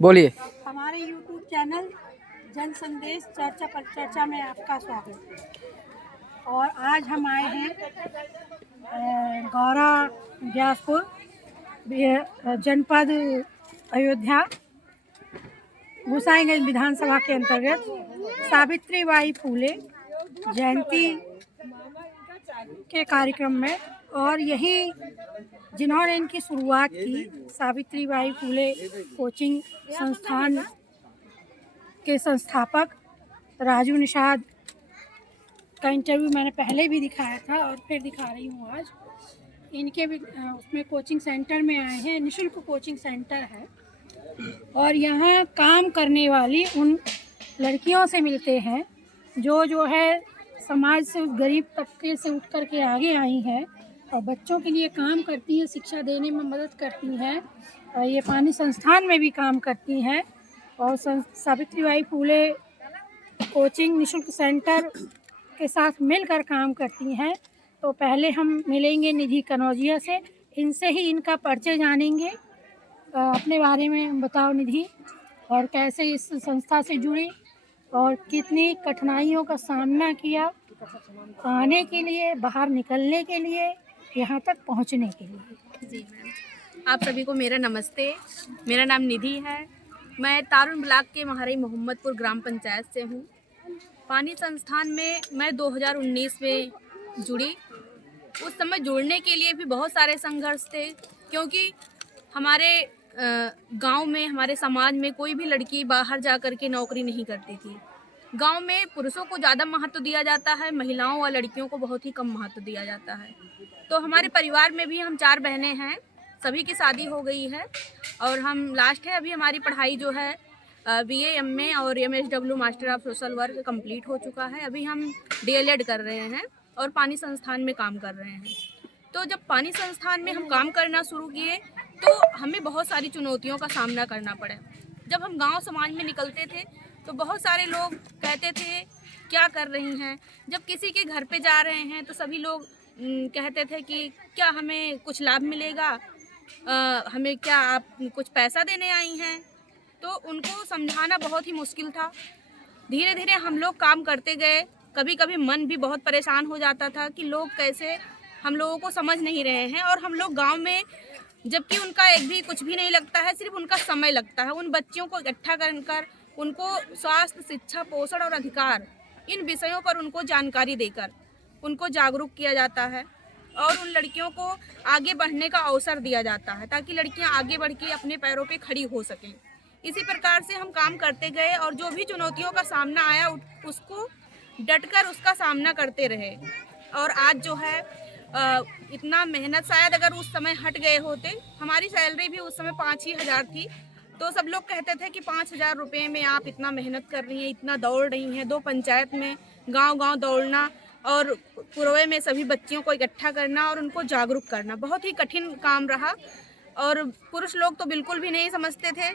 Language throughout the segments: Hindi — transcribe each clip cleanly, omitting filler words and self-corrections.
बोलिए। हमारे YouTube चैनल जन संदेश चर्चा पर चर्चा में आपका स्वागत है। और आज हम आए हैं गौरा व्यासपुर जनपद अयोध्या गोसाईगंज विधानसभा के अंतर्गत सावित्रीबाई फूले जयंती के कार्यक्रम में। और यही जिन्होंने इनकी शुरुआत की, सावित्रीबाई फूले कोचिंग संस्थान के संस्थापक राजू निषाद का इंटरव्यू मैंने पहले भी दिखाया था और फिर दिखा रही हूँ आज। इनके भी उसमें कोचिंग सेंटर में आए हैं, निःशुल्क कोचिंग सेंटर है। और यहाँ काम करने वाली उन लड़कियों से मिलते हैं जो है समाज से, गरीब तबके से उठ कर के आगे आई हैं और बच्चों के लिए काम करती हैं, शिक्षा देने में मदद करती हैं। और ये पानी संस्थान में भी काम करती हैं और सावित्रीबाई फूले कोचिंग निःशुल्क सेंटर के साथ मिलकर काम करती हैं। तो पहले हम मिलेंगे निधि कनौजिया से, इनसे ही इनका परिचय जानेंगे। अपने बारे में बताओ निधि, और कैसे इस संस्था से जुड़ी और कितनी कठिनाइयों का सामना किया आने के लिए, बाहर निकलने के लिए, यहाँ तक पहुँचने के लिए। जी मैम, आप सभी को मेरा नमस्ते। मेरा नाम निधि है। मैं तारुण ब्लॉक के महाराई मोहम्मदपुर ग्राम पंचायत से हूँ। पानी संस्थान में मैं 2019 में जुड़ी। उस समय जुड़ने के लिए भी बहुत सारे संघर्ष थे, क्योंकि हमारे गांव में, हमारे समाज में कोई भी लड़की बाहर जा कर के नौकरी नहीं करती थी। गांव में पुरुषों को ज़्यादा महत्व दिया जाता है, महिलाओं और लड़कियों को बहुत ही कम महत्व दिया जाता है। तो हमारे परिवार में भी हम 4 बहनें हैं, सभी की शादी हो गई है और हम लास्ट है। अभी हमारी पढ़ाई जो है BA MA और MSW master of social work complete हो चुका है। अभी हम DLED कर रहे हैं और पानी संस्थान में काम कर रहे हैं। तो जब पानी संस्थान में हम काम करना शुरू किए तो हमें बहुत सारी चुनौतियों का सामना करना पड़ा। जब हम गांव समाज में निकलते थे तो बहुत सारे लोग कहते थे क्या कर रही हैं। जब किसी के घर पे जा रहे हैं तो सभी लोग कहते थे कि क्या हमें कुछ लाभ मिलेगा, हमें क्या आप कुछ पैसा देने आई हैं। तो उनको समझाना बहुत ही मुश्किल था। धीरे धीरे हम लोग काम करते गए। कभी कभी मन भी बहुत परेशान हो जाता था कि लोग कैसे हम लोगों को समझ नहीं रहे हैं। और हम लोग गांव में, जबकि उनका एक भी कुछ भी नहीं लगता है, सिर्फ उनका समय लगता है। उन बच्चियों को इकट्ठा कर उनको स्वास्थ्य, शिक्षा, पोषण और अधिकार, इन विषयों पर उनको जानकारी देकर उनको जागरूक किया जाता है और उन लड़कियों को आगे बढ़ने का अवसर दिया जाता है, ताकि लड़कियां आगे बढ़ के अपने पैरों पे खड़ी हो सकें। इसी प्रकार से हम काम करते गए और जो भी चुनौतियों का सामना आया उसको डटकर उसका सामना करते रहे। और आज जो है इतना मेहनत, शायद अगर उस समय हट गए होते, हमारी सैलरी भी उस समय 5 ही हज़ार थी, तो सब लोग कहते थे कि 5,000 रुपये में आप इतना मेहनत कर रही हैं, इतना दौड़ रही हैं, 2 पंचायत में गांव-गांव दौड़ना और पूर्वे में सभी बच्चियों को इकट्ठा करना और उनको जागरूक करना बहुत ही कठिन काम रहा। और पुरुष लोग तो बिल्कुल भी नहीं समझते थे,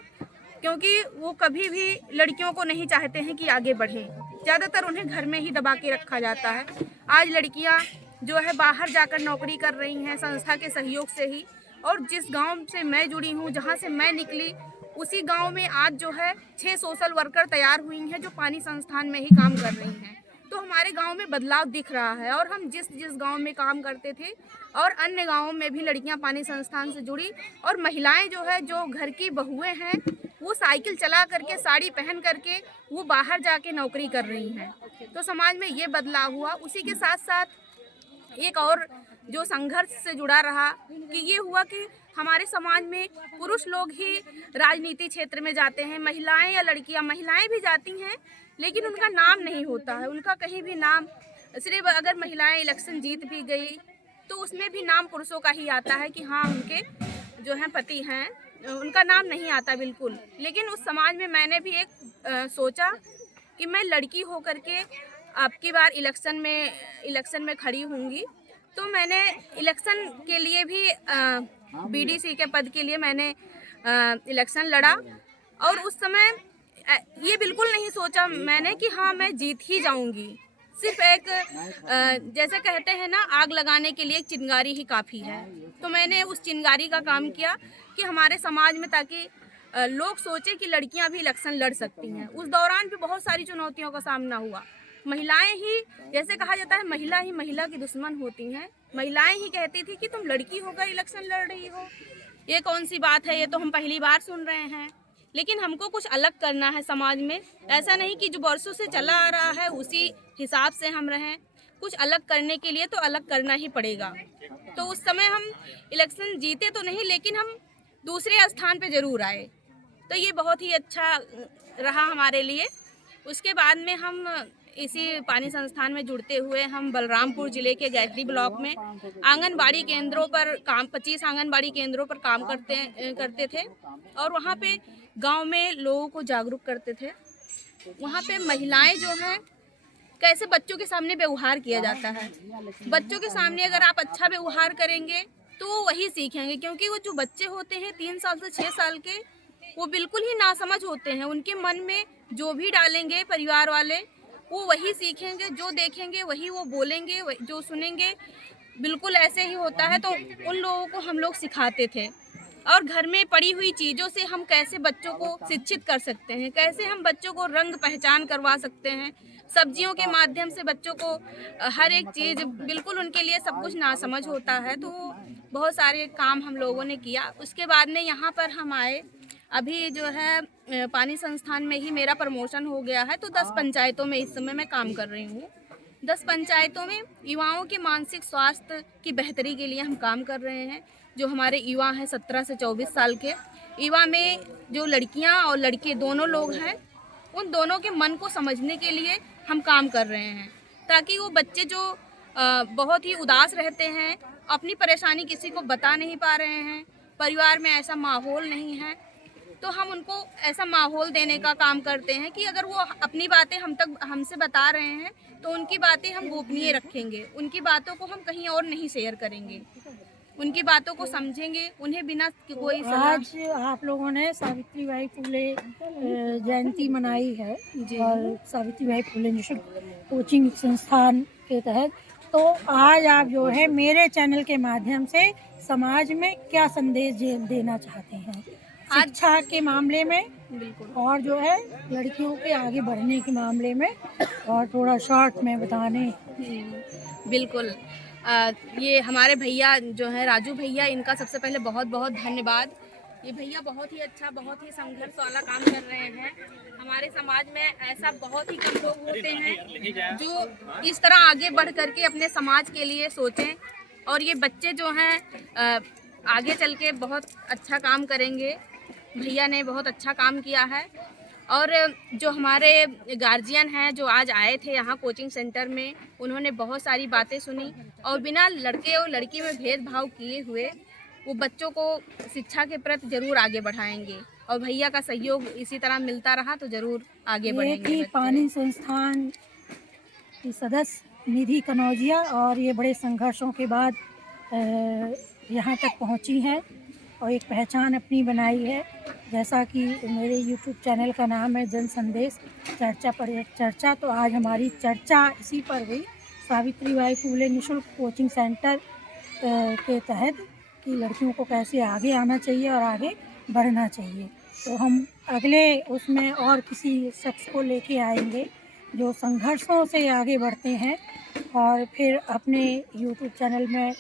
क्योंकि वो कभी भी लड़कियों को नहीं चाहते हैं कि आगे बढ़ें। ज़्यादातर उन्हें घर में ही दबा के रखा जाता है। आज लड़कियां जो है बाहर जाकर नौकरी कर रही हैं संस्था के सहयोग से ही। और जिस गांव से मैं जुड़ी हूं, जहां से मैं निकली, उसी गांव में आज जो है 6 सोशल वर्कर तैयार हुई हैं जो पानी संस्थान में ही काम कर रही हैं। तो हमारे गांव में बदलाव दिख रहा है। और हम जिस गांव में काम करते थे और अन्य गांवों में भी लड़कियां पानी संस्थान से जुड़ी। और महिलाएं जो है, जो घर की बहुएं हैं, वो साइकिल चला करके, साड़ी पहन करके वो बाहर जाके नौकरी कर रही हैं। तो समाज में ये बदलाव हुआ। उसी के साथ साथ एक और जो संघर्ष से जुड़ा रहा कि ये हुआ कि हमारे समाज में पुरुष लोग ही राजनीति क्षेत्र में जाते हैं। महिलाएं या लड़कियां, महिलाएं भी जाती हैं लेकिन उनका नाम नहीं होता है, उनका कहीं भी नाम, सिर्फ अगर महिलाएं इलेक्शन जीत भी गई तो उसमें भी नाम पुरुषों का ही आता है कि हाँ उनके जो हैं पति हैं, उनका नाम नहीं आता बिल्कुल। लेकिन उस समाज में मैंने भी एक सोचा कि मैं लड़की होकर के आपकी बार इलेक्शन में खड़ी होंगी। तो मैंने इलेक्शन के लिए भी BDC के पद के लिए मैंने इलेक्शन लड़ा। और उस समय ये बिल्कुल नहीं सोचा मैंने कि हाँ मैं जीत ही जाऊंगी। सिर्फ एक जैसे कहते हैं ना, आग लगाने के लिए एक चिंगारी ही काफ़ी है। तो मैंने उस चिंगारी का काम किया कि हमारे समाज में, ताकि लोग सोचे कि लड़कियां भी इलेक्शन लड़ सकती हैं। उस दौरान भी बहुत सारी चुनौतियों का सामना हुआ। महिलाएं ही, जैसे कहा जाता है, महिला ही महिला की दुश्मन होती हैं। महिलाएं ही कहती थी कि तुम लड़की होकर इलेक्शन लड़ रही हो, ये कौन सी बात है, ये तो हम पहली बार सुन रहे हैं। लेकिन हमको कुछ अलग करना है समाज में। ऐसा नहीं कि जो वर्षों से चला आ रहा है उसी हिसाब से हम रहें। कुछ अलग करने के लिए तो अलग करना ही पड़ेगा। तो उस समय हम इलेक्शन जीते तो नहीं, लेकिन हम दूसरे स्थान पे ज़रूर आए, तो ये बहुत ही अच्छा रहा हमारे लिए। उसके बाद में हम इसी पानी संस्थान में जुड़ते हुए हम बलरामपुर ज़िले के गायत्री ब्लॉक में आंगनबाड़ी केंद्रों पर 25 आंगनबाड़ी केंद्रों पर काम करते थे और वहाँ पे गांव में लोगों को जागरूक करते थे। वहाँ पे महिलाएं जो हैं, कैसे बच्चों के सामने व्यवहार किया जाता है। बच्चों के सामने अगर आप अच्छा व्यवहार करेंगे तो वही सीखेंगे, क्योंकि वो जो बच्चे होते हैं 3 साल से 6 साल के, वो बिल्कुल ही नासमझ होते हैं। उनके मन में जो भी डालेंगे परिवार वाले, वो वही सीखेंगे, जो देखेंगे वही वो बोलेंगे, जो सुनेंगे बिल्कुल ऐसे ही होता है। तो उन लोगों को हम लोग सिखाते थे। और घर में पड़ी हुई चीज़ों से हम कैसे बच्चों को शिक्षित कर सकते हैं, कैसे हम बच्चों को रंग पहचान करवा सकते हैं। सब्जियों के माध्यम से बच्चों को हर एक चीज़, बिल्कुल उनके लिए सब कुछ नासमझ होता है। तो बहुत सारे काम हम लोगों ने किया। उसके बाद में यहाँ पर हम आए। अभी जो है पानी संस्थान में ही मेरा प्रमोशन हो गया है, तो 10 पंचायतों में इस समय मैं काम कर रही हूँ। 10 पंचायतों में युवाओं के मानसिक स्वास्थ्य की बेहतरी के लिए हम काम कर रहे हैं। जो हमारे युवा हैं 17 से 24 साल के, युवा में जो लड़कियां और लड़के दोनों लोग हैं, उन दोनों के मन को समझने के लिए हम काम कर रहे हैं, ताकि वो बच्चे जो बहुत ही उदास रहते हैं, अपनी परेशानी किसी को बता नहीं पा रहे हैं, परिवार में ऐसा माहौल नहीं है, तो हम उनको ऐसा माहौल देने का काम करते हैं कि अगर वो अपनी बातें हमसे बता रहे हैं तो उनकी बातें हम गोपनीय रखेंगे, उनकी बातों को हम कहीं और नहीं शेयर करेंगे, उनकी बातों को समझेंगे, उन्हें बिना कोई आज आप लोगों ने सावित्रीबाई फुले जयंती मनाई है और सावित्रीबाई फुले निशुल्क कोचिंग संस्थान के तहत, तो आज आप जो है मेरे चैनल के माध्यम से समाज में क्या संदेश देना चाहते हैं शिक्षा के मामले में, बिल्कुल, और जो है लड़कियों के आगे बढ़ने के मामले में, और थोड़ा शॉर्ट में बताने। बिल्कुल। ये हमारे भैया जो हैं राजू भैया, इनका सबसे पहले बहुत बहुत धन्यवाद। ये भैया बहुत ही अच्छा, बहुत ही संघर्ष वाला काम कर रहे हैं। हमारे समाज में ऐसा बहुत ही कम लोग होते हैं जो इस तरह आगे बढ़ करके अपने समाज के लिए सोचें, और ये बच्चे जो हैं आगे चल के बहुत अच्छा काम करेंगे। भैया ने बहुत अच्छा काम किया है। और जो हमारे गार्जियन हैं जो आज आए थे यहाँ कोचिंग सेंटर में, उन्होंने बहुत सारी बातें सुनी और बिना लड़के और लड़की में भेदभाव किए हुए वो बच्चों को शिक्षा के प्रति ज़रूर आगे बढ़ाएंगे, और भैया का सहयोग इसी तरह मिलता रहा तो ज़रूर आगे बढ़ेंगे। पानी संस्थान की सदस्य निधि कनौजिया, और ये बड़े संघर्षों के बाद यहाँ तक पहुँची हैं और एक पहचान अपनी बनाई है। जैसा कि मेरे YouTube चैनल का नाम है जन संदेश चर्चा पर एक चर्चा, तो आज हमारी चर्चा इसी पर हुई, सावित्रीबाई फुले निशुल्क कोचिंग सेंटर के तहत, कि लड़कियों को कैसे आगे आना चाहिए और आगे बढ़ना चाहिए। तो हम अगले उसमें और किसी शख्स को लेके आएंगे जो संघर्षों से आगे बढ़ते हैं, और फिर अपने YouTube चैनल में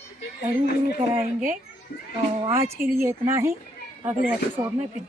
रूबरू कराएंगे। तो आज के लिए इतना ही, अगले एपिसोड में फिर